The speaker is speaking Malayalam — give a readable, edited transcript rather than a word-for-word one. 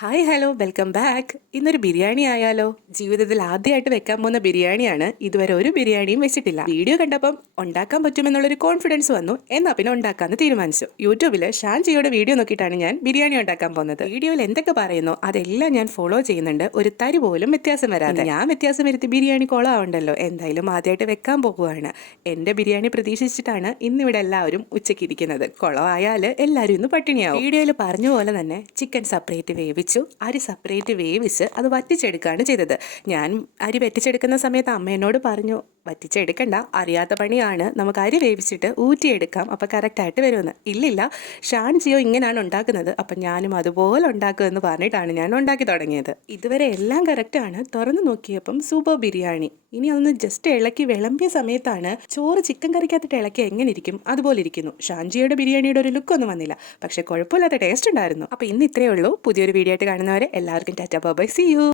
Hi hello welcome back. ഇന്നൊരു ബിരിയാണി ആയാലോ? ജീവിതത്തിൽ ആദ്യമായിട്ട് വെക്കാൻ പോകുന്ന ബിരിയാണിയാണ്. ഇതുവരെ ഒരു ബിരിയാണിയും വെച്ചിട്ടില്ല. വീഡിയോ കണ്ടപ്പം ഉണ്ടാക്കാൻ പറ്റുമെന്നുള്ളൊരു കോൺഫിഡൻസ് വന്നു. എന്നാ പിന്നെ ഉണ്ടാക്കാന്ന് തീരുമാനിച്ചു. യൂട്യൂബിൽ ഷാൻജിയുടെ വീഡിയോ നോക്കിയിട്ടാണ് ഞാൻ ബിരിയാണി ഉണ്ടാക്കാൻ പോകുന്നത്. വീഡിയോയിൽ എന്തൊക്കെ പറയുന്നു അതെല്ലാം ഞാൻ ഫോളോ ചെയ്യുന്നുണ്ട്. ഒരു തരി പോലും വ്യത്യാസം വരാതെ. ഞാൻ വ്യത്യാസം വരുത്തി ബിരിയാണി കൊളാവണ്ടല്ലോ. എന്തായാലും ആദ്യമായിട്ട് വെക്കാൻ പോകുകയാണ്. എൻ്റെ ബിരിയാണി പ്രതീക്ഷിച്ചിട്ടാണ് ഇന്നിവിടെ എല്ലാവരും ഉച്ചയ്ക്ക് ഇരിക്കുന്നത്. കുളമായാൽ എല്ലാവരും ഇന്ന് പട്ടിണിയാവും. വീഡിയോയിൽ പറഞ്ഞ പോലെ തന്നെ ചിക്കൻ സെപ്പറേറ്റ് വേവിച്ചു, അരി സെപ്പറേറ്റ് വേവിച്ച് അത് വറ്റിച്ചെടുക്കുകയാണ് ചെയ്തത്. ഞാൻ അരി വറ്റിച്ചെടുക്കുന്ന സമയത്ത് അമ്മ എന്നോട് പറഞ്ഞു, വറ്റിച്ചെടുക്കണ്ട, അറിയാത്ത പണിയാണ്, നമുക്ക് അരി വേവിച്ചിട്ട് ഊറ്റിയെടുക്കാം, അപ്പോൾ കറക്റ്റായിട്ട് വരുമെന്ന്. ഇല്ലില്ല, ഷാൻജിയോ ഇങ്ങനെയാണ് ഉണ്ടാക്കുന്നത്, അപ്പം ഞാനും അതുപോലെ ഉണ്ടാക്കുമെന്ന് പറഞ്ഞിട്ടാണ് ഞാൻ ഉണ്ടാക്കി തുടങ്ങിയത്. ഇതുവരെ എല്ലാം കറക്റ്റാണ്. തുറന്നു നോക്കിയപ്പം സൂപ്പർ ബിരിയാണി. ഇനി അതൊന്ന് ജസ്റ്റ് ഇളക്കി വിളമ്പിയ സമയത്താണ് ചോറ് ചിക്കൻ കറിക്കകത്തിട്ട് ഇളക്കി എങ്ങനെ ഇരിക്കും അതുപോലെ ഇരിക്കുന്നു. ഷാൻജിയുടെ ബിരിയാണിയുടെ ഒരു ലുക്കൊന്നും വന്നില്ല, പക്ഷേ കുഴപ്പമില്ലാത്ത ടേസ്റ്റ് ഉണ്ടായിരുന്നു. അപ്പോൾ ഇന്ന് ഇത്രയേ ഉള്ളൂ. പുതിയൊരു വീഡിയോ ആയിട്ട് കാണുന്നവരെ എല്ലാവർക്കും tata bye bye, see U.